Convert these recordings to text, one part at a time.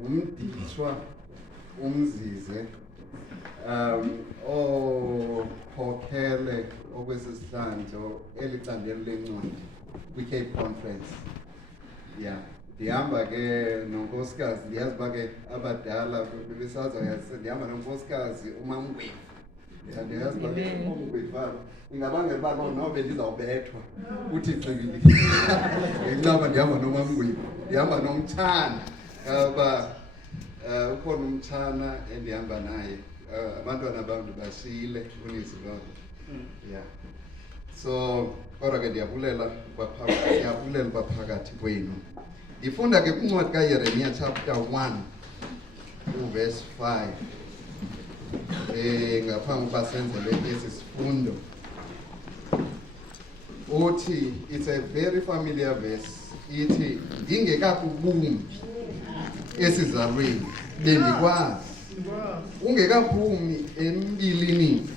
umdishwa umzize okhokhele okwesihlandlo elicandelo lencwadi kwi-Cape Conference. Yeah. Ndihamba ke nonkosikazi, ndiyazi uba ke abadala bebesaza ndihamba nonkosikazi uMamgwevu. Ndiyazi uba uMamgwevu ingabangela uba nobe ndizawubethwa uthi xibili ngenxa ndihamba noMamgwevu, ndihamba nomtshana uba ukhona umtshana endihamba naye. Abantwana bam ndibashiyile unisi lwabo. Yeah. So kodwa ke ndiyabulela baphakathi kwenu. Ndifunda ke kwincwadi kaYeremiya chapter 1 verse 5. Ngaphambi kokuba senzele esi sifundo. Uthi, it's a very familiar verse. Ithi ndingekakubumbi esizalweni bendikwazi. Ungekaphumi embilini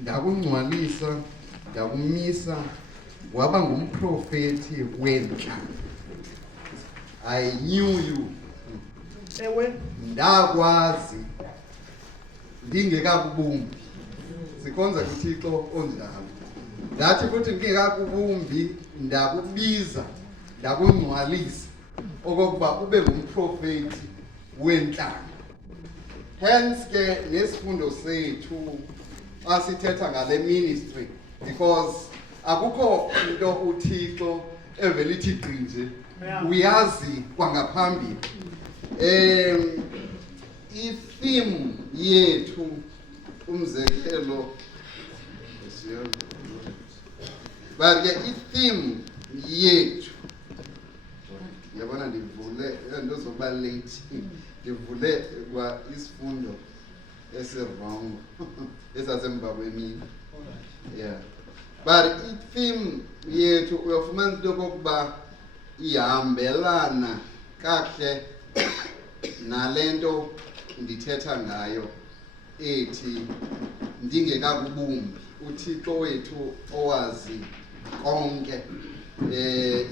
ndakungcwalisa, ndakumisa, waba ngumprofeti wentlanga. I knew you. Ewe. Ndakwazi ndingekakubumbi. Sikhonza kuThixo onjalo. Ndathi futhi ndingekakubumbi ndakubiza, ndakungcwalisa okokuba ube ngumprofeti wentlanga. Hence ke nesifundo sethu asithetha ngale ministry, because akukho into uThixo evelithi gqinje uyazi kwangaphambili. I-theme yethu umzekelo but ke i-theme yethu yabona ndivule ndozoba late ndivule kwa isifundo esi-wrong esasemva kwemini. Yeah. But i-theme yethu uyafumana into yokokuba ihambelana kahle nalento ndithetha ngayo ethi ndingekakubumbi uThixo wethu owazi konke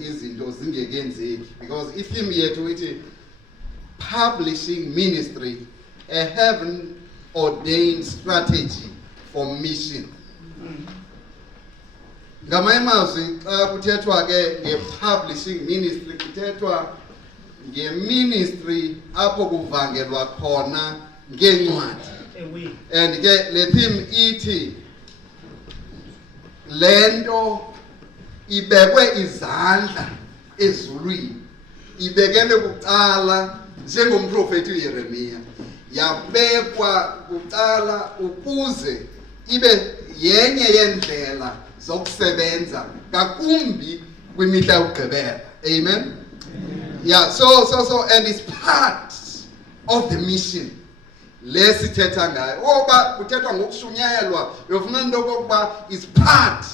izinto zingekenzeki. Because i-theme yethu ithi publishing ministry, a heaven ordained strategy for mission. Ngamanye amazwi xa kuthethwa ke nge-publishing ministry kuthethwa nge-ministry apho kuvangelwa khona ngeencwadi. And ke le theme ithi lento ibekwe izandla ezulwini, ibekele kuqala njengomprofeti uYeremiya, yabekwa kuqala ukuze ibe yenye yendlela zokusebenza ngakumbi kwimihla yokugqibela. Amen. Yeah, so and it's part of the mission. Lesithetha ngayo oba kuthethwa ngokushunyayelwa, uyofuna into okokuba is part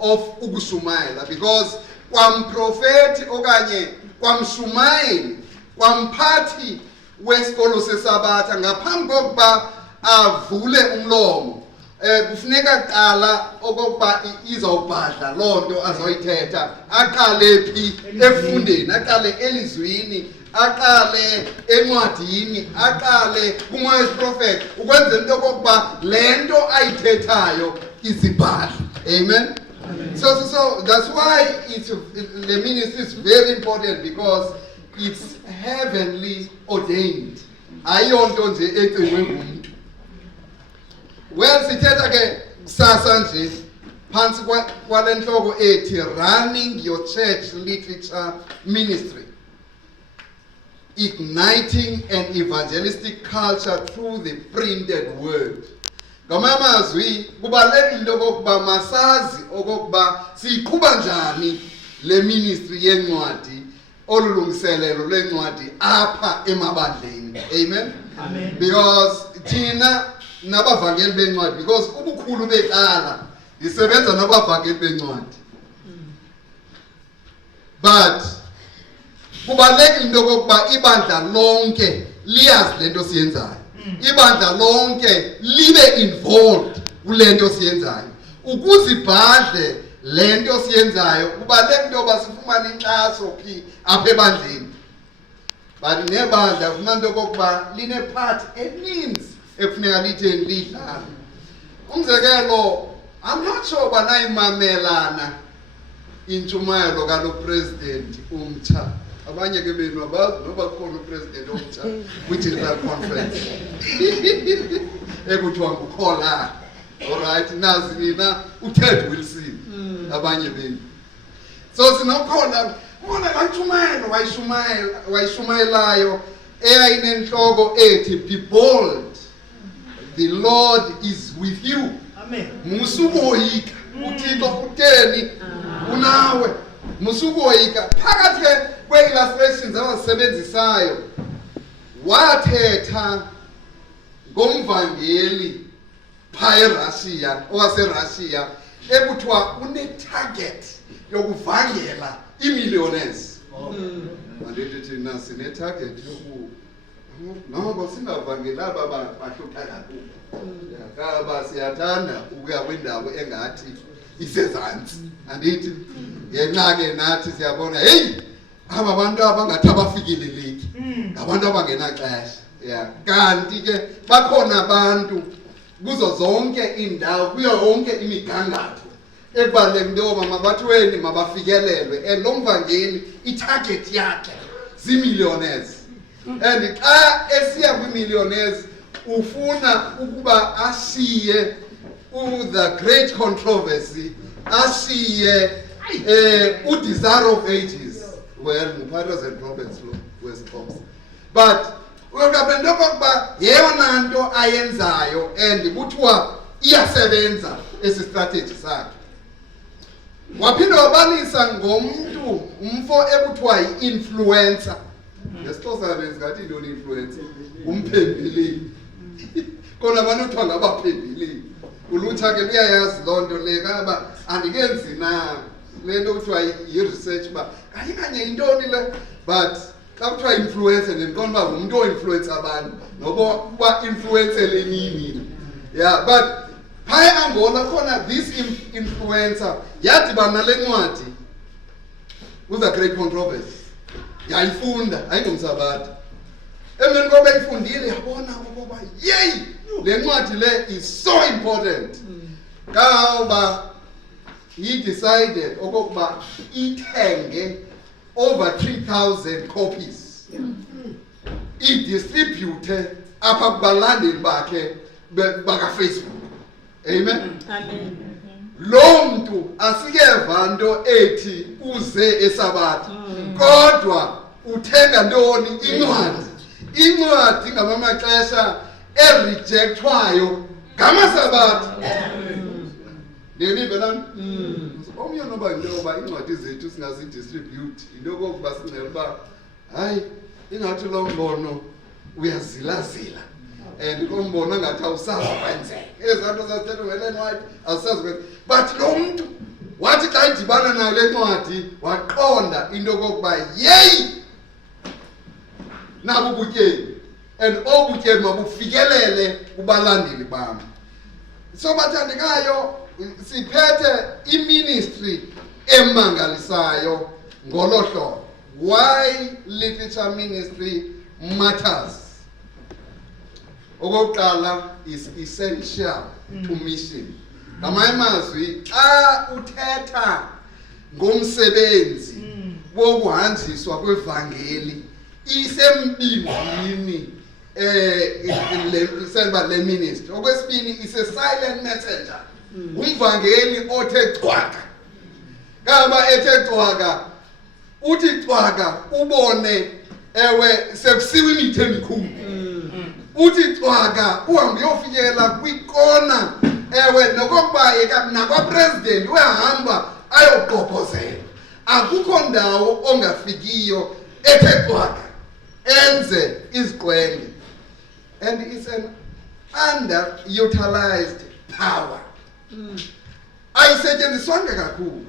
of ukushumayela, because kwamprofeti okanye kwamshumayeli kwamphathi wesikolo sesabatha ngaphambi kokuba avule umlomo kufuneka qala okokuba izawubhadla loo nto azoyithetha. Aqale phi? Efundeni, aqale elizwini, aqale encwadini, aqale kumoya wesiprofeti ukwenzela into yokokuba le nto ayithethayo izibhadle. Amen. So that's why the ministry is very important, because it's heavenly ordained. Ayonto nje ecengwe ngumuntu. Well, sithetha ke kusasa nje phansi kwale nhloko ethi running your church literature ministry, igniting an evangelistic culture through the printed word. Ngamanye amazwi kubalulekile into okokuba masazi okokuba siyiqhuba njani le ministry yencwadi, olulungiselelo lwencwadi apha emabandleni. Amen. Amen. Because thina nabavangeli bencwadi, because ubukhulu beqala ndisebenza nabavangeli bencwadi, but kubalulekile into okokuba ibandla lonke liyazi lento siyenzayo. Ibandla lonke libe involved kule nto siyenzayo. Ukuzibhadle le nto siyenzayo kubalulekile into yoba sifumane inkxaso phi apha ebandleni. but nebandla ufumana okokuba line-part eninzi ekufuneka litheni lidlala. Umzekelo, I'm not sure banayimamelana intshumayelo kalopresident umtsha. Abanye ke benu abazi noba kukhona upresident omtsha kwi-General Conference ekuthiwa ngukhola. Alright, nazi nina uTed Wilson abanye benu. So sinokhona laa ntshumayelo wayishumayelayo eyayinentloko ethi be bold, the Lord is with you. Amen. Musukoyika uThixo utheni unawe. Musukoyika. Phakathi kwe-illustrations abazisebenzisayo wathetha ngomvangeli phaa eRussia owaseRussia ekuthiwa une-target yokuvangela ii-millionaires. Mandithi thina sine-target noko singavangeli aba bahlutha kakhulu. Kaba siyathanda ukuya kwindawo engathi isezantsi. Andithi ngenxa ke nathi siyabona heyi aba bantu abangathi abafikeleleki ngabantu abangenaxesha. Ya kanti ke bakhona abantu kuzo zonke iindawo kuyo yonke imigangatho ekubaluleka into yoba mabathweni mabafikelelwe, and lo mvangeli itarget yakhe zii-millionaires. And xa esiya kwii-millionaires ufuna ukuba ashiye the great controversy, ashiye u-Desire of Ages. Well, nguPathos and Prophets lo wesixhosa, but ukapenda okokuba yeyona nto ayenzayo and kuthiwa iyasebenza esi strategy sakhe. Waphinda wabalisa ngomntu umfo ekuthiwa yi-influencer. Ngesixhosa benzingathi yintoni i-influencer? Umphembeleli. Kona abantu kuthiwa ngabaphembeleli. Ulutsha ke luyayazi loo nto le kaba andikenzi na le nto kuthiwa yi-research uba kanye yintoni le, but xa kuthiwa influencer ndiqonda uba ngumntu o-influence abantu noba influencele nini. Yeah, but phaya Angola khona this influencer yadibana nale ncwadi with a great controversy. Yayifunda ayingomsabathi. Emveni koba ifundile yabona ukuba yeyi le ncwadi le is so important. Kawuba he decided okokuba ithenge over 3,000 copies. I-distribute apha kubalandeli bakhe baka-Facebook. Amen. Amen. Lo mntu asikeva nto ethi uze esabatha, kodwa uthenga ntoni? Incwadi. Incwadi ngamamaxesha erejectwayo ngamasabatha. Ndiyanive lani? Omnye noba yinto yoba iincwadi zethu singazidistribute yinto yokokuba singela uba hayi ingathi lo mbono uyazilazila and lo mbono angathi awusazi kwenzeka. Ezaa nto zazithetha ngelen white awusazi kwenzeka. But lo mntu wathi xa idibana nayo le ncwadi waqonda into yokokuba yeyi nabo ubutyebi and obutyebi mabufikelele kubalandeli bam. So bathandekayo siphethe iministry emangalisayo ngolo hlobo. Why literature ministry matters. Okokuqala is essential to mission. Ngamanye amazwi xa uthetha ngomsebenzi wokuhanjiswa kwevangeli isembindini le ministry. Okwesibini is a silent messenger. Umvangeli othe cwaka. Kaba ethe cwaka uthi cwaka ubone ewe sekusiwe imithi emikhulu. Uthi cwaka uhambe uyofikela kwikona ewe nokokuba nakwapresident uyahamba ayogqobhozela. Akukho ndawo ongafikiyo ethe cwaka enze iziqwenge. And it's an underutilized power. Ayisetyenziswanga kakhulu.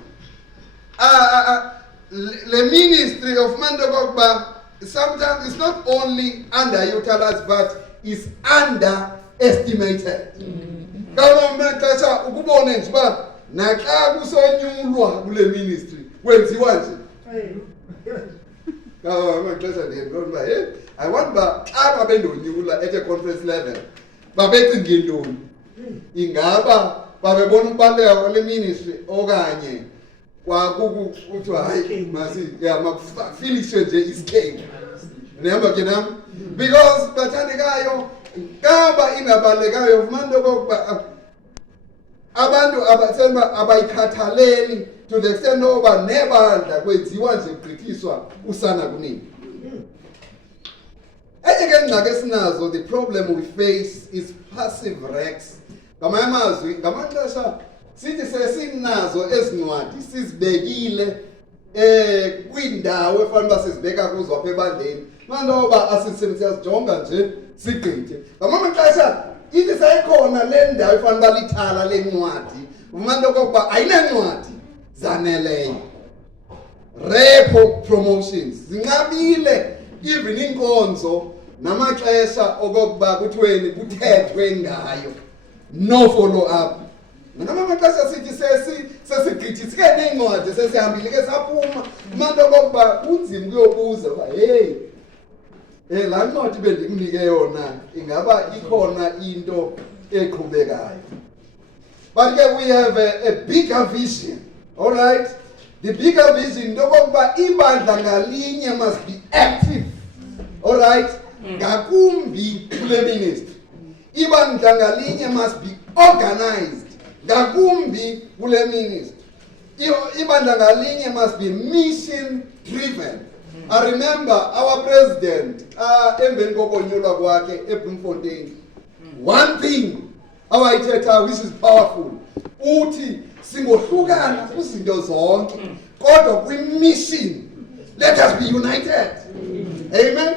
The ministry of Mandokokuba sometimes it's not only underutilized but is underestimated. Kama maxesha ukubone nje uba naxa kusonyulwa kule ministry kwenziwa nje. Ngamaxesha ndiyibona hey I want ba xa babendonyula at a conference level babecinga intoni ingaba babebona ukubaleka kwale ministry okanye kwakuthiwa hayi makufiliswe nje isikhenke nihamba ke nam because bathandekayo kaba ingabalekayo ufumana okokuba abantu abayikhathaleli to the extent oba nebandla kwenziwa nje kugqithiswa usana kunini. Enye ke ingxaki esinazo, the problem we face is passive wrecks. Ngamanye amazwi ngamaxesha sithi sesinazo ezincwadi sizibekile kwindawo efanele uba sizibeka kuzo apha ebandleni mantoba asisijonga nje sigqithe. Ngamanye amaxesha ithi seyikhona le ndawo efanele uba lithala lencwadi umanto okokuba ayinancwadi zaneleyo. Repo promotions zinqabile, even inkonzo namaxesha okokuba kuthiweni kuthethwe ngayo, no follow up. Ngamanye amaxesha sithi sesigqithise ke neencwadi sesihambile ke saphuma umanto okokuba kunzima kuyobuza uba hey laa ncwadi bendikunike yona ingaba ikhona into eqhubekayo. But we have a bigger vision, all right? The bigger vision into okokuba ibandla ngalinye must be active, all right? Ngakumbi kule ministry ibandla ngalinye must be organized, ngakumbi kule ministry ibandla ngalinye must be mission driven. I remember our president emveni kokonyulwa kwakhe eBloemfontein, one thing awayithetha which is powerful uthi singohlukana kuzinto zonke kodwa kwi-mission let us be united. Amen.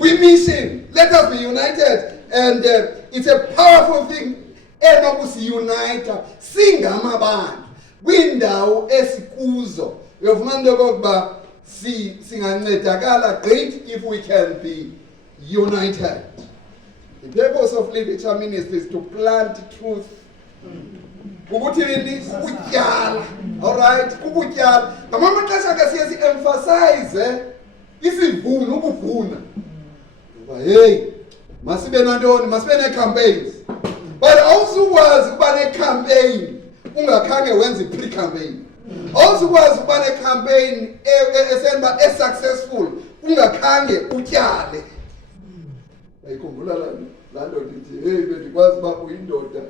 We mission let us be united, and it's a powerful thing enokusiyunayitha singamabandla kwindawo esikuzo. Uyafumana into yokokuba singancedakala great if we can be united. The purpose of Literature Ministry is to plant truth. Kukuthini? Kukutyala. All right? Kukutyala. Ngamanye amaxesha ke siye si-emphasize isivuno, ukuvuna. Hey, masibe nantoni? Masibe nee-campaigns. But awuzukwazi ukuba ne-campaign ungakhange wenze i-pre-campaign. Awuzukwazi ukuba ne-campaign esenba successful ungakhange utyale. Ayikhumbula laa nto ndithi hey bendikwazi uba uyindoda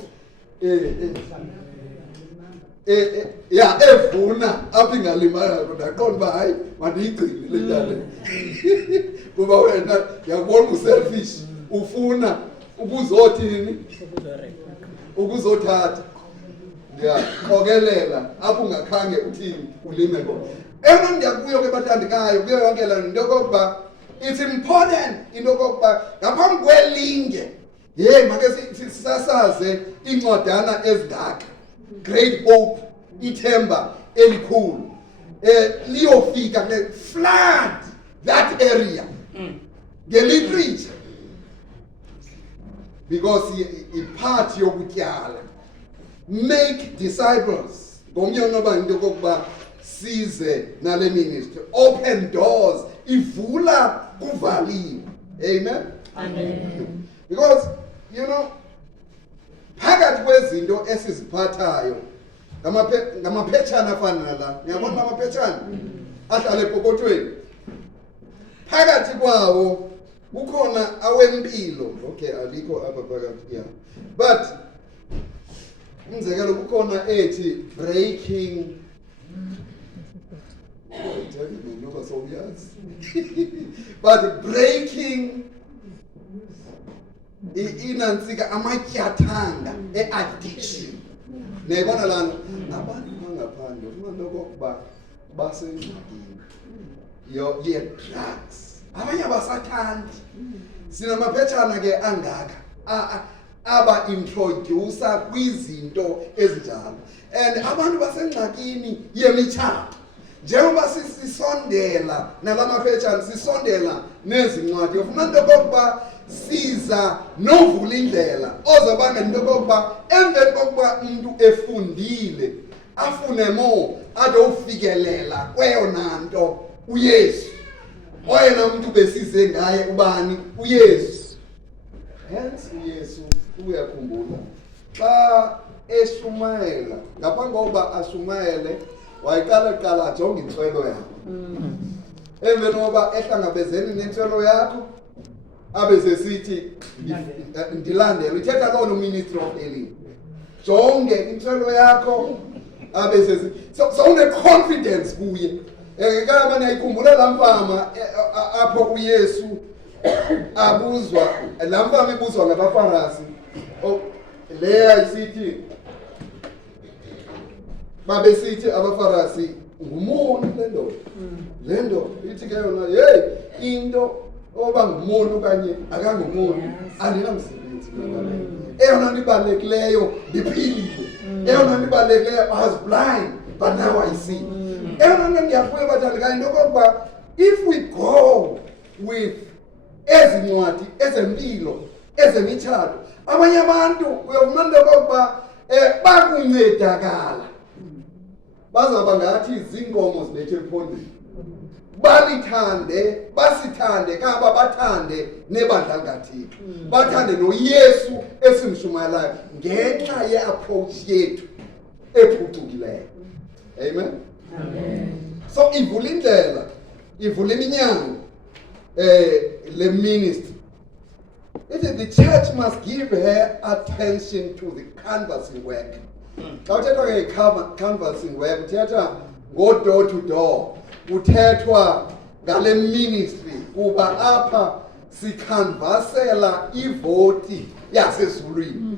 evuna apha ingalimanga ndaqonda uba hayi mandiyigcine le nto le kuba wena ndiyakubona uselfish ufuna ukuzothini ukuzothatha ndiyaqokelela apho ungakhange uthini ulime khona. Eyona ndiyakuyo ke bathandekayo kuyo yonke laa nto yokokuba it's important into yokokuba ngaphambi kwelinge make sisasaze iincwadana ezingaka, Great Hope, ithemba elikhulu liyofika flood that area ngeliterature because ipart yokutyala. Make disciples ngomnye onoba into yokokuba size nale ministry, open doors, ivula kuvaliwe. Amen. Because phakathi kwezinto esiziphathayo ngamaphetshana afana nala, ngiyabona amaphetshana ahlala epokothweni, phakathi kwawo kukhona awempilo. Okay, alikho apha phakathi, yeah, but umzekelo kukhona ethi breaking but breaking inantsika amatyathanga e-addiction. Niyayibona laa nto? Abantu bangaphandle ufuna okokuba basengxakini ye-drugs, abanye abasathandi. Sinamaphetshana ke angaka aba-introducer kwizinto ezinjalo, and abantu basengxakini yemitshato. Njengoba sisondela nala maphetshana sisondela nezi ncwadi, ufuna into yokokuba siza novula indlela ozobanga into yokokuba emveni kokuba umntu efundile afune more ade ufikelela kweyona nto uYesu. oyena umuntu besize ngaye ubani uYesu. Hence uYesu uyakhumbula xa eshumayela ngaphambi kokuba ashumayele wayiqala ajonge intswelo yakho. Emveni kokuba ehlangabezene nentswelo yakho abe sesithi ndilandele. Uthetha loo ministry of healing. Jonge intswelo yakho abe sesithi so une-confidence kuye. Kama niyayikhumbula laa mfama apho uYesu abuzwa, laa mfama ibuzwa ngabaFarisi. Leya isithi babesithi abaFarisi ngumoni le ndoda ithi ke yona hey into oba ngumoni okanye akangumoni andinamsebenzi. Eyona nto ibalulekileyo ndiphilile. Eyona nto ibalulekileyo I was blind but now I see. Eyona nto ndiyakuye bathandekayo into okokuba if we go with ezi ncwadi ezempilo ezemitshato, abanye abantu uyofumana into okokuba bakuncedakala bazawuba ngathi ziinkomo zibethe ephondweni. Basithande kaba bathande nebandla likaThixo, bathande noYesu esimshumayelayo ngenxa ye-approach yethu ephucukileyo. Amen. So ivula indlela, ivula iminyango le ministry. The church must give her attention to the canvassing work. Xa uthethwa ke canvassing work uthetha ngo-door to door, uthethwa ngale ministry kuba apha sikhanvasela ivoti yasezulwini.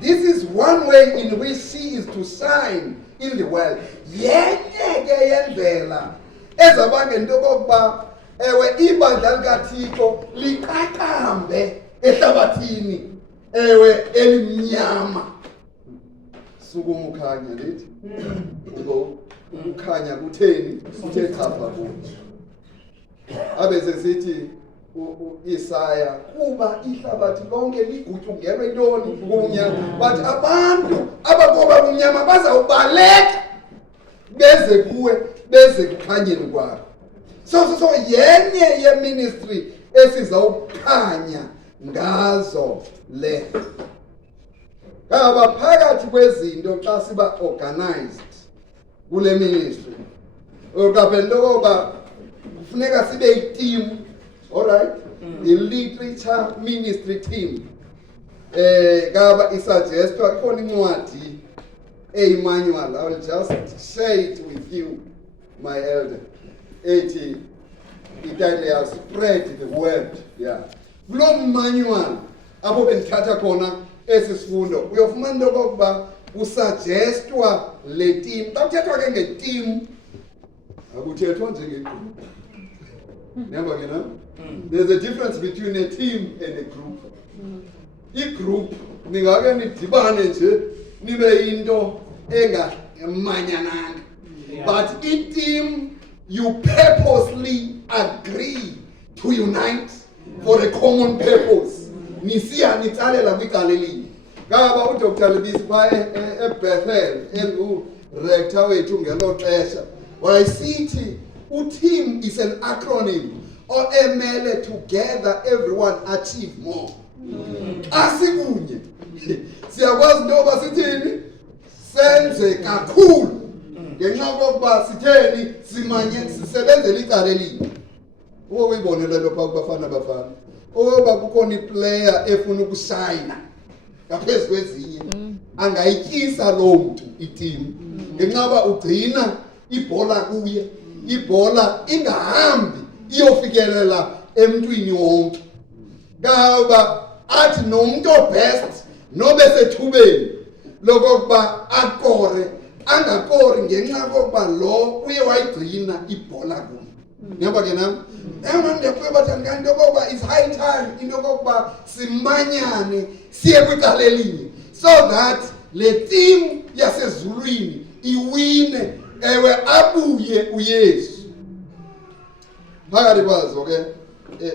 This is one way in which she is to shine in the world. Yenye ke yendlela ezabangela into okokuba ewe ibandla likaThixo liqaqambe ehlabathini ewe elimnyama. Sukuma ukhanya lithi ukukhanya kutheni kuthe chapha kuthi. Abe sesithi Isaya kuba ihlabathi lonke ligutyungelwe intoni ubumnyama, but abantu abakoba ubumnyama bazawubaleka beze kuwe beze kukhanyeni kwakho. So yenye ye-ministry esizawukhanya ngazo le. Ngaba phakathi kwezinto xa siba organized kule ministry, uqaphela ukuba kufuneka sibe yi-team. All right, the literature ministry team. Ngaba isuggestwa khona incwadi manual. I will just share it with you, my elder. Italia spread the word. Yeah. Kulo manual abo bendithatha khona esisifundo uyofumana into okokuba usuggestwa le team. Xa kuthethwa ke nge-team akuthethwa njengegroup. Never ke na? There's a difference between a team and a group. I-group ningake nidibane nje nibe into engamanyananga. But i-team you purposely agree to unite for a common purpose. Nisiya nitsalela kwicala elinye. Ngaba uDr. Lebisi phaa eBethel engu-rector wethu ngelo xesha wayesithi u-team is an acronym or emele together everyone achieve more. Asikunye siyakwazi into yoba sithini senze kakhulu ngenxa yokokuba sitheni simanye sisebenzele icala elinye. Uyibonele lo phaa kubafana bafana oba kukhona iplayer efuna ukushayina ngaphezu kwezinye angayityisa loo mntu iteam ngenxa yoba ugcina ibhola kuye, ibhola ingahambi iyofikelela emntwini wonke. Ngaba athi nomntu obest nobe sethubeni lokokuba akore angakori ngenxa yokokuba lo uye wayigcina ibhola kuye. Ngiyaba ke nami emva ndiyakuye bathandikayo into yokokuba it's high time into yokokuba simanyane siye kwicala elinye so that le team yasezulwini iwine ewe abuye uYesu. Phakathi kwazo ke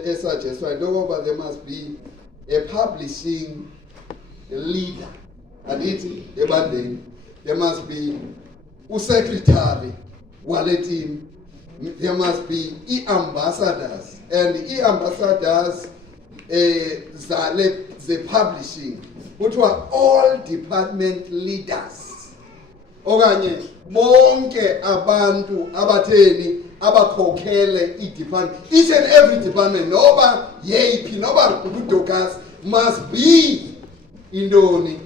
esuggestwayo into yokokuba there must be a publishing leader. Andithi ebandleni there must be usecretary wale team. there must be ambassadors, and ambassadors the publishing, which were all department leaders. Okanye bonke abantu abatheni abakhokhele department, each and every department, noba yeyiphi noba uDocas, must be indoni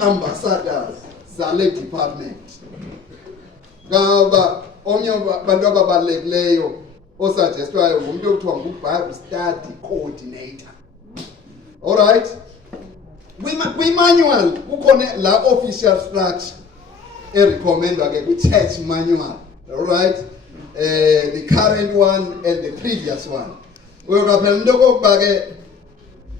ambassadors zale department. Ngaba omnye abantu ababalulekileyo osuggestwayo ngumuntu okuthiwa ngu-Bible Study Coordinator. All right? Kwi-manual kukhona la official structure recommended ke kwi-church manual. All right? The current one and the previous one. Uyokaphela into okokuba ke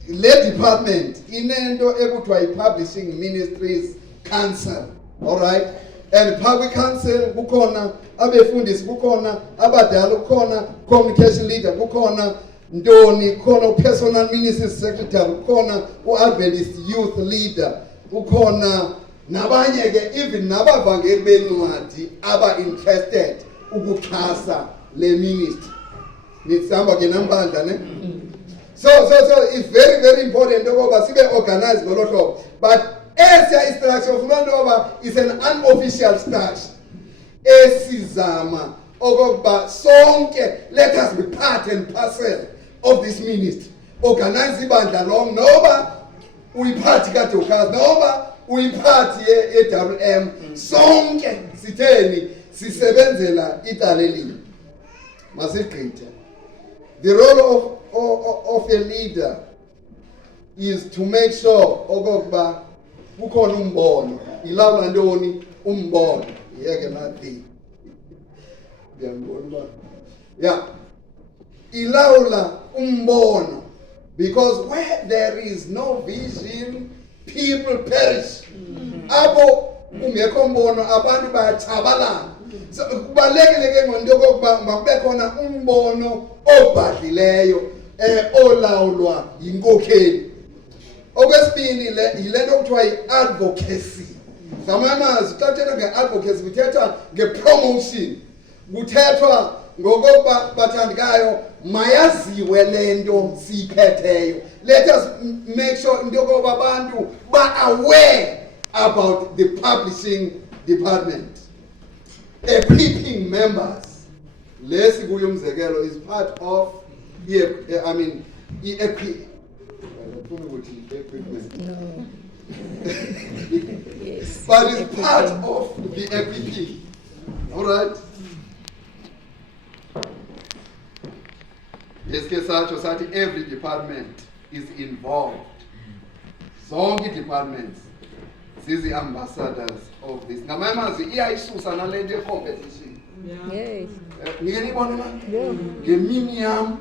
le department inento ekuthiwa yi-Publishing Ministries Council. All right? And public council kukhona abefundisi, kukhona abadala, kukhona communication leader, kukhona ntoni, kukhona personal ministry secretary, kukhona Adventist youth leader, kukhona nabanye ke even nabavangeli bencwadi aba interested ukuxhasa le ministry. Nitsamba ke nambandla ne. So it's very, very important ukuba sibe organized ngolo hlobo. But esa structure of is an unofficial structure. Esizama okokuba sonke, let us be part and parcel of this ministry. Organize ibandla long noba uyiphathi kaDocas noba uyiphathi eWM, sonke sitheni sisebenzela icala elinye. Masigqithe. The role of a leader is to make sure okokuba kukhona umbono, ilawula ntoni umbono, yeke nathi ngiyambona ba yeah, ilawula umbono, because where there is no vision people perish. Abo kungekho mbono abantu bayachabalana. So kubalekile ke ngento yokuba makube khona umbono obhadlileyo olawulwa yinkokheli. Okwesibini yile nto kuthiwa yi-advocacy. Ngamamazi xa kuthethwa nge-advocacy kuthetha nge-promotion, kuthethwa ngokokuba bathandikayo mayaziwe le nto siyiphetheyo. Let us make sure into yokokuba abantu ba-aware about the publishing department. Equipping members, lesi kuyo umzekelo, is part of equipment. No. Yes. But it's part of the equipping. All right? Yeske satsho sathi every department is involved. Zonke departments zizi ambassadors of this. Ngamamazi iyayisusa nale nto competition. Yes. Ngike nibone la? Yeah. Ngemini yami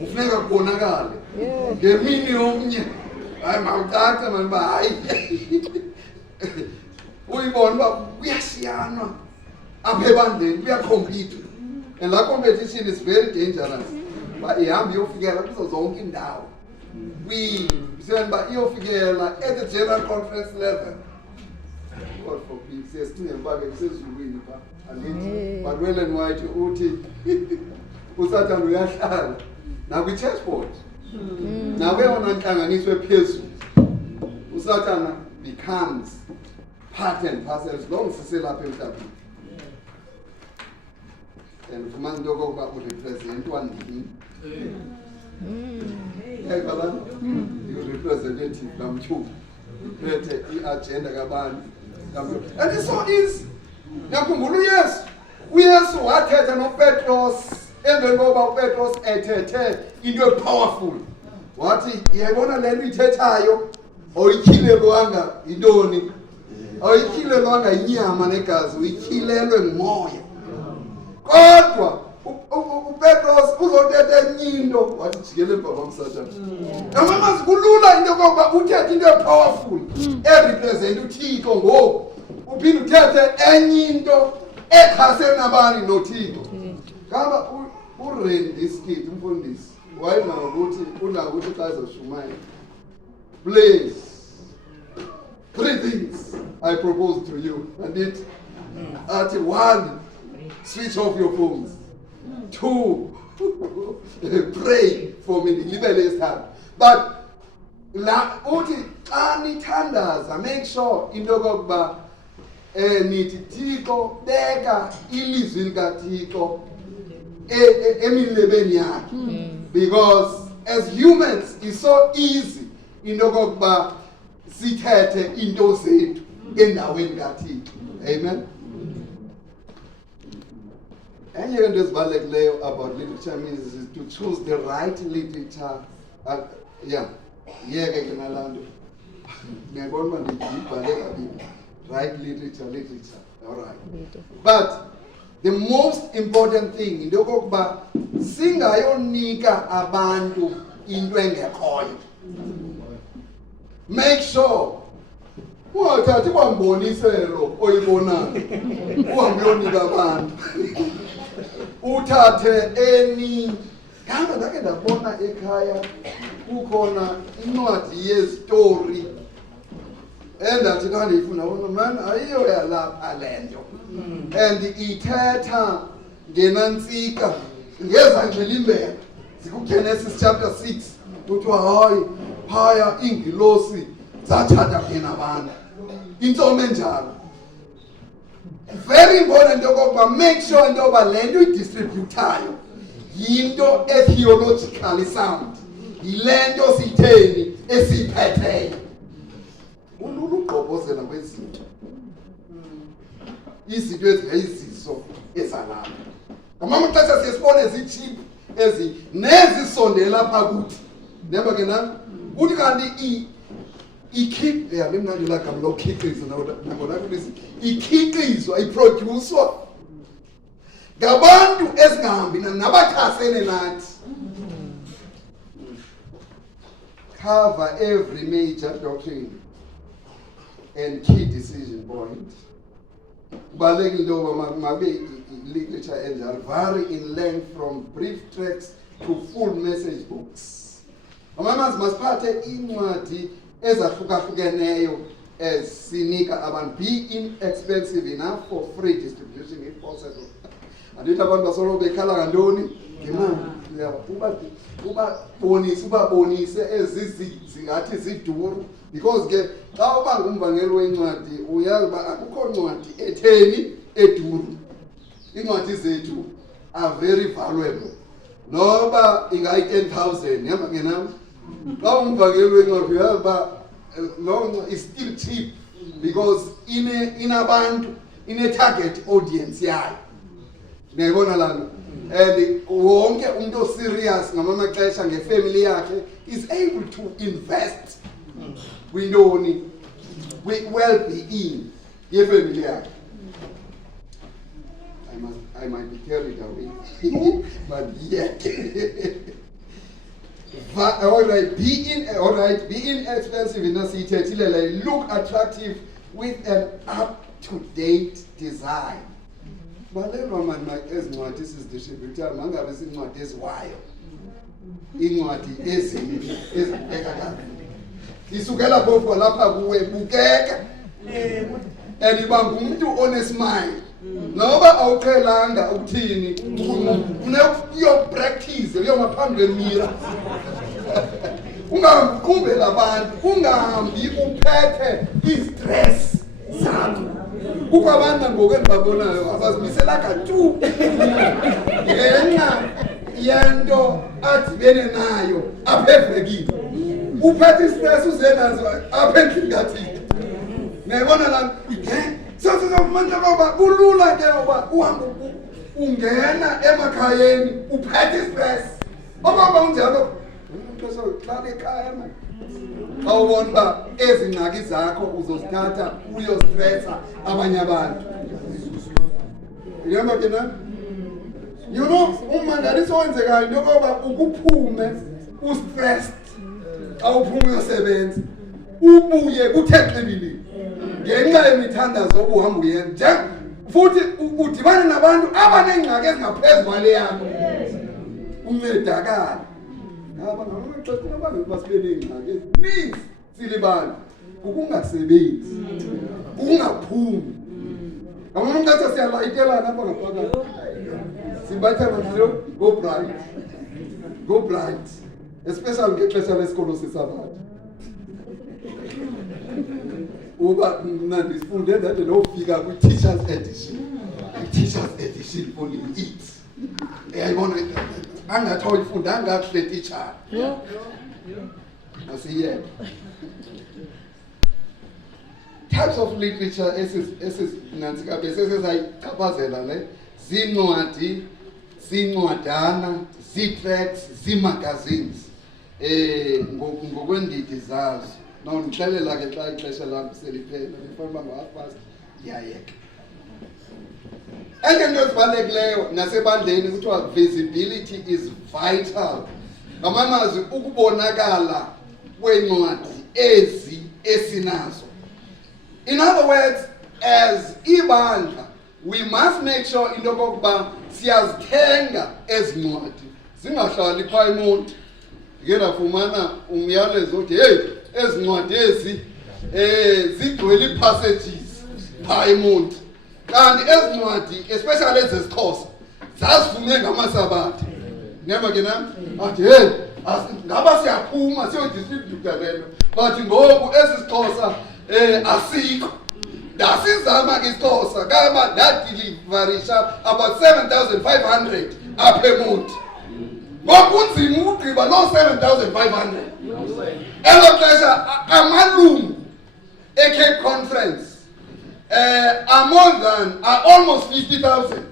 kufuneka kubonakale. Yeah. Ngemini yomnye hayi mawucace manje ba hayi. Uyibona uba kuyashiyana apha ebandleni kuyacompete. And that competition is very dangerous. But ihamba iyofikela kuzo zonke indawo. Uba iyofikela at the general conference level. God forbid, sesithembake kusezulwini pha. Andithi but well and white uthi usathanda uyahlala nakwi-church board. Nakuyona nhlanganiso ephezulu. Usathana becomes part and parcel as long as siselapha emhlabeni. And ufumana into yokokuba urepresentwa ndini. You-representative kamtyhubha uphethe i-agenda kabani. And it's so easy. Ngiyakhumbula uYesu wathetha noPetros emveni kokuba uPetros ethethe into epowerful. Wathi yayibona le nto ithethayo awuyikhilelwanga yintoni? Awuyikhilelwanga yinyama negazi, uyikhilelwe ngumoya. Kodwa uPetros uzothetha enye into wathi jikele emva kwamsathana. Ngamamazi kulula into yokokuba uthethe into epowerful erepresent uThixo ngoku uphinde uthethe enye into echase nabani noThixo. Ngaba uRandy Skid umfundisi wayedla ngokuthi udla ngokuthi xa ezoshumayela. Please, 3 things I propose to you. And it, at 1, switch off your phones. to pray for me libe lesithathu. But la uthi xa nithandaza make sure into yokokuba nithi Thixo beka ilizwi likaThixo emilebeni yakhe, because as humans it's so easy into yokokuba sithethe into zethu endaweni kaThixo. Amen. Enye into ezibalulekileyo about literature means is to choose the right literature. Yeke ke nalando ngiyabona uba ndibhale kabili. Right literature, all right. But the most important thing into yokokuba singayonika abantu into engekhoyo. Make sure ungathathi kwamboniselo oyibonayo uhambe uyonika abantu. Uthathe ngihamba ndake ndabona ekhaya kukhona incwadi yezitori endathi xa ndiyifunda bona man ayiyo yalapha le nto, and ithetha ngenantsika ngezangxilimbela zikuGenesis chapter 6 kuthiwa hayi phaya iingilosi zathatha kunye nabantu intsomo enjalo. Very important yokokuba make sure into yoba le nto idistributayo yinto theologically sound, yile nto siyitheni esiyiphetheyo. Ulugqobhozela kwezinto izinto ezingayiziso ezalapha ngamanye amaxesha siyesibone zi-cheap nezisondela apha kuthi. Nemba ke nami uthi kanti lemnandi lagama lokhiqizo nangona kulisi ikhiqizwa iproducwa ngabantu ezingahambi nabachasene nathi. Cover every major doctrine and key decision point. Kubalulekile into yoba mabe literature enjalo vary in length from brief tracts to full message books. Amamanzi masiphathe incwadi ezahlukahlukeneyo sinika abantu. Be inexpensive enough for free distribution if possible. Andithi abantu basolo bekhala ngantoni ngemali ubabonise ezizingathi ziduru, because ke xa uba ngumvangeli wencwadi uyazi uba akukho ncwadi etheni eduru. Iincwadi zethu are very valuable, noba ingayi-10,000 yamba ke nami. Xa ungumvangeli wencwadi uyazi uba loo ncwadi is still cheap because inabantu ine-target audience yayo. Niyayibona laa nto. And wonke umuntu oserious ngamamaxesha ngefamily yakhe is able to invest kwintoni well-being yefamily yakhe. I might be carried away but yet all right, be inexpensive enough, look attractive with an up-to-date design. Balelwa mani ezincwadi sizidistributor mangabe zincwadi eziwayo, incwadi ezibukeka kahle. Isukela phofu lapha kuwe bukeka and iba ngumuntu onesmile. Noba awuqhelanga ukuthini uyopractice uyongaphambi kwemira. Ungaqumbela abantu, ungahambi uphethe istress zakho. Kukho abantu ngoku endibabonayo abazimisela tu ngenxa yento adibene nayo apha evekini. Uphethe istress uze nazo apha endlini kaThixo. Niyayibona laa nto? Sasizamanje ngoba kulula ke uba uhambe ungena emakhayeni uphethe istress. Okoba unjalo uhlala ekhaya mani. Awubona uba ezi ngxaki zakho uzozithatha uyostressa abanye abantu. Yema ke na? You know, umangaliso owenzekayo into yokoba ukuphume ustressed awuphume uyosebenza ubuye kuthe xibilili ngenxa yemithandazo obuhamba uyenza futhi udibane nabantu abanengxaki ezingaphezu kwale yakho uncedakala. Ngaba ngamaxesha abantu basibe nengxaki ezininzi silibala ukungasebenzi ukungaphumi. Ngamaxesha siyalayitelana apha ngaphakathi Simbatha ngalo go bright. Go bright. Especially ngexesha lesikolo sesabatha. Uba mna ndifunde ndade nofika kwi-teachers edition. I-teachers edition only it. Uyayibona angathi awuyifundanga kakuhle teacher. Asiyeke. Types of literature nantsikabe sesezayichaphazela le zincwadi, zincwadana, zii-tracts, zii-magazines ngokwendidi zazo. Now ndixelela ke xa ixesha lam seliphela ndifanele uba ngo-half-past ndiyayeka. Enye into ezibalulekileyo nasebandleni kuthiwa visibility is vital. Ngamanye amazwi ukubonakala kweencwadi ezi esinazo. In other words, as ibandla, we must make sure into yokokuba siyazithenga ezi ncwadi zingahlali phaa emonti. Ndike ndafumana umyalezo othi hey ezi ncwadi ezi zigcwele ii-passages phaa emonti. Kanti ezi ncwadi especially ezesiXhosa zazifunwe ngamasabatha. Never ke nam athi hey ngaba siyaphuma siyodistributa lento but ngoku ezisiXhosa asikho. Ndasizama ke isiXhosa kaba ndadilivarisha about 7,500 apha emonti. Ngokunzima ugqiba loo 7,500. Elo xesha amalungu e-Cape Conference are almost 50,000.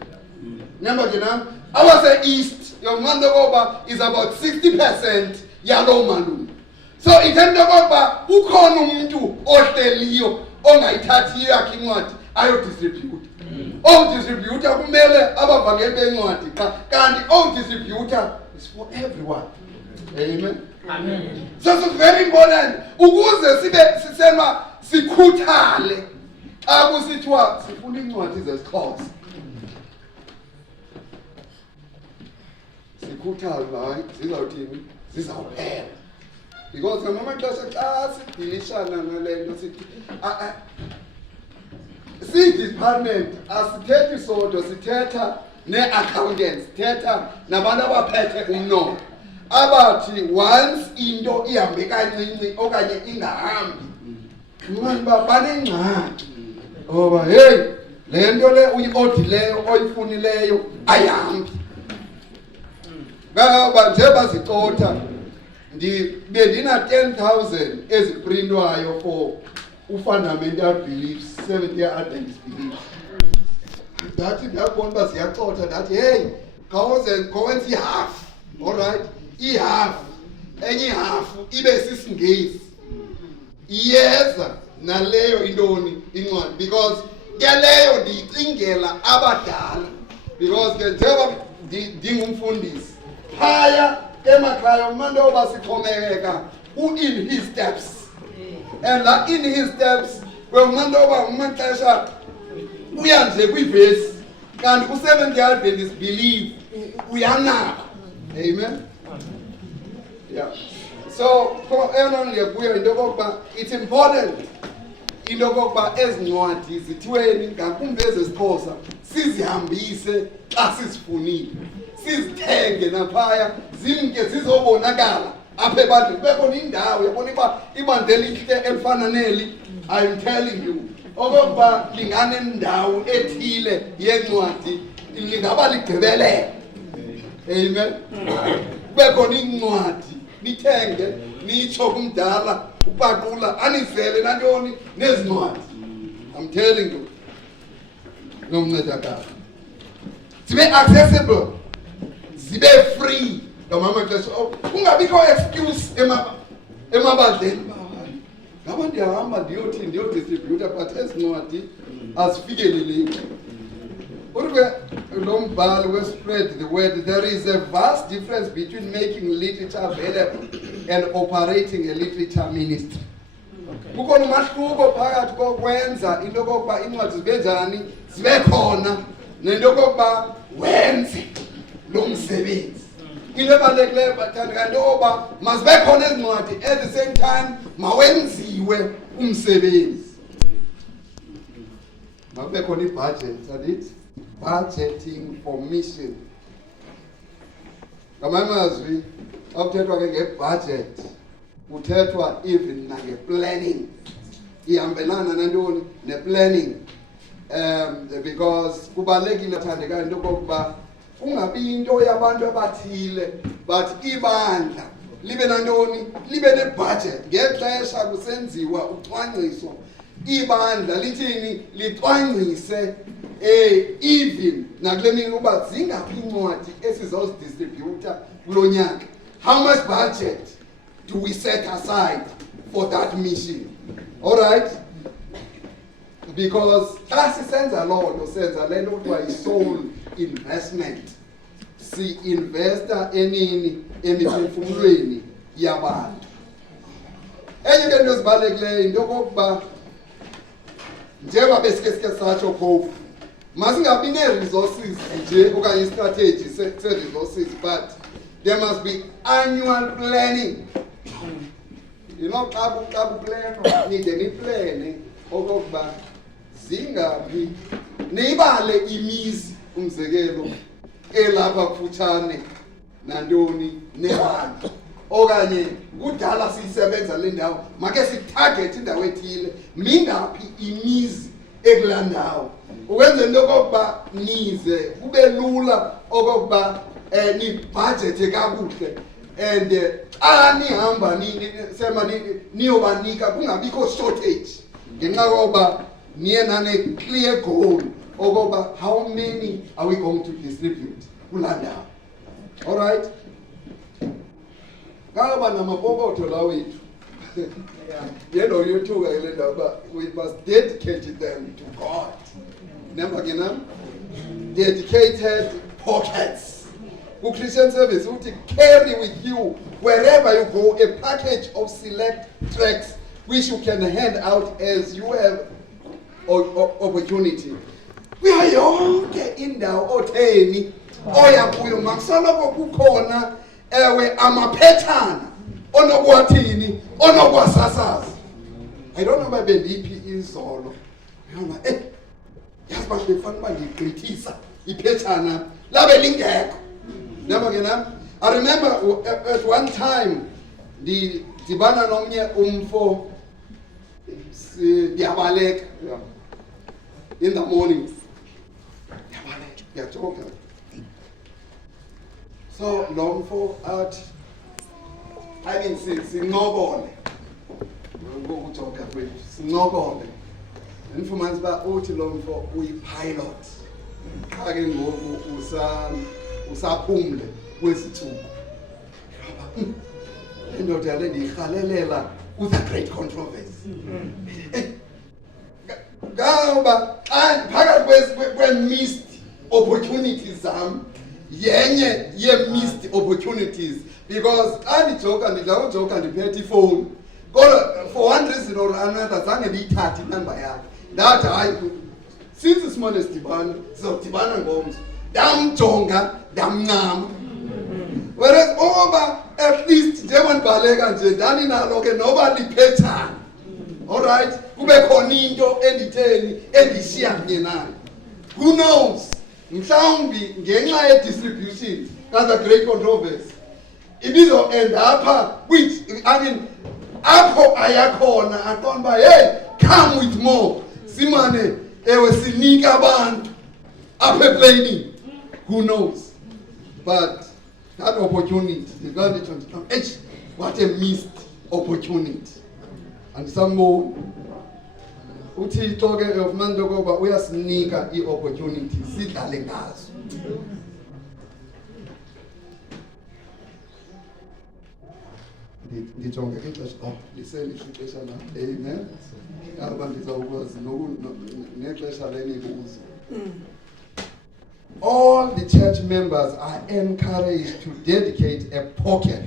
Remember ke nam awase-East yomnqanto koba is about 60% yaloo malungu. So ithetha okokuba ukhona umuntu ohleliyo ongayithathiyo yakhe incwadi ayodistribute. Odistributor kumele abavangeli bencwadi qha kanti odistributor is for everyone. Amen. Amen. So it's very important ukuze sibe sisenwa sikhuthale xa kusithiwa sifuna incwadi zesiXhosa. Sikhuthale hayi zizawuthini zizawuphela. Because ngamanye amaxesha xa sidilishana nale nto si-department asithethi sodwa sithetha nee-accountants, sithetha nabantu abaphethe umnotho abathi once into ihambe kancinci okanye ingahambi manje uba banengxaki ngoba heyi le nto le uyiodileyo oyifunileyo ayihambi. Ngaba nje bazicotha bendina 10,000 eziprintwayo for fundamental beliefs, 70 Adventist beliefs. Ndathi ndabona uba ziyacotha ndathi hey kawenza ihafu. Alright, ihafu enye ihafu ibe sisingesi iyeza naleyo intoni incwadi because ke leyo ndiyicingela abadala because ke njengoba ndingumfundisi phaya emakhaya umuntu oba sixhomekeka in his steps and la in his steps umuntu oba umaxesha uya nje kwivesi kanti ku-Seventh-day Adventist believe uyanaba. Amen. Yeah. So eyona ndiyakuyo into yokokuba it's important into yokokuba ezi ncwadi zithiweni ngakumbi ezesiXhosa sizihambise xa sizifunile, sizithenge naphaya zimke zizobonakala apha ebandleni. Kubekho indawo yabona uba ibandla elihle elifana neli, I'm telling you okokuba linganendawo ethile yencwadi lingaba ligqibelele. Amen. Kubekho incwadi nithenge nitsho kumdala upaqula anizele nantoni nezincwadi. I'm telling you nomncedakala zibe accessible, zibe free ngamanye amaxesha kungabikho excuse emabandleni ngaba ndiyahamba ndiyodistributa but ezincwadi azifikeleleki. Uthi lo mbhalo we-spread the word, there is a vast difference between making literature available and operating a literature ministry. Kukhona umahluko phakathi kokwenza into yokokuba incwadi zibe njani zibe khona nento yokokuba wenze lo msebenzi. Into ebalulekileyo bathandekayo into yokokuba mazibe khona ezincwadi at the same time mawenziwe umsebenzi. Makube khona ibudget, andithi budgeting for mission. ngamanye amazwi akuthethwa ke ngebudget kuthethwa even nange-planning ihambelana nantoni ne-planning because kubalulekile thandekayo into okokuba kungabi into yabantu abathile but ibandla libe nantoni libe nebudget ngexesha kusenziwa ucwangciso ibandla lithini licwangcise even nakule mini uba zingaphi incwadi esizozidistributa kulo nyaka. How much budget do we set aside for that mission? All right? Because xa sisenza loo nto senza le nto kuthiwa yi-soul investment. Si-investa enini emiphefumlweni yabantu. Enye ke into ezibalulekileyo yinto okokuba njengoba besike satsho phofu masingabi nee-resources nje okanye istrategy se-resources but there must be annual planning. You know, xa kuplanwa nide niplane okokuba zingaphi niyibale imizi umzekelo elapha kufutshane nantoni nebandla okanye kudala siyisebenza le ndawo make sitarget indawo ethile mingaphi imizi ekulaa ndawo ukwenzela into okokuba nize kube lula okokuba nibhajete kakuhle and xa nihamba niyobanika kungabikho shortage ngenxa yokuba niye nane-clear goal okokuba how many are we going to distribute kulaa ndawo. All right? Kaba namapokotho la wethu yendo yothuka ile ndawo uba we must dedicate them to God. Nemba ke nam dedicated pockets. Christian service uthi carry with you wherever you go a package of select tracts which you can hand out as you have opportunity. Kuyo yonke indawo otheni oya kuyo makusoloko kukhona ewe amaphethana onokuwathini onokwasasaza. I don't know maybe ndiphi izolo yona yazi ba befana uba ndigqithisa iphethana labe lingekho. Never again. I remember at one time dibana nomnye umfo diabalek in the morning. Diabalek yajoka. So long for at I mean sinqobole. Ngokujoka kwethu sinqobole. Infumans ba uthi lo mfo uyipilot. Xa ke ngoku usaphumle kwesithuko indoda yale ndiyirhalelela with a great controversy ngoba phakathi kwe-missed opportunities zam yenye ye-missed opportunities because xa ndijoka ndidla ujoka ndiphethe ifowuni kodwa for one reason or another zange ndiyithathe inamba yakhe ndathi hayi since simane sidibana sizawudibana ngomso ndamjonga ndamncama whereas oba at least njengoba ndibhaleka nje ndaninalo ke noba liphethana. All right, kube khona into enditheni endishiya kunye nayo. Who knows mhlawumbi ngenxa ye-distribution kaza great controversy ibizo end apha which I mean apho ayakhona aqonda uba hey come with more simane ewe sinika abantu apha eplanning. Who knows? But that opportunity, the God is what a missed opportunity. And some more, uthixo ke ufumana okokuba uyasinika i-opportunity sidlale ngazo. Ndijonge ixesha liselihle ixesha la. Amen. Aba ndizawukwazi ngexesha lenibuzo. All the church members are encouraged to dedicate a pocket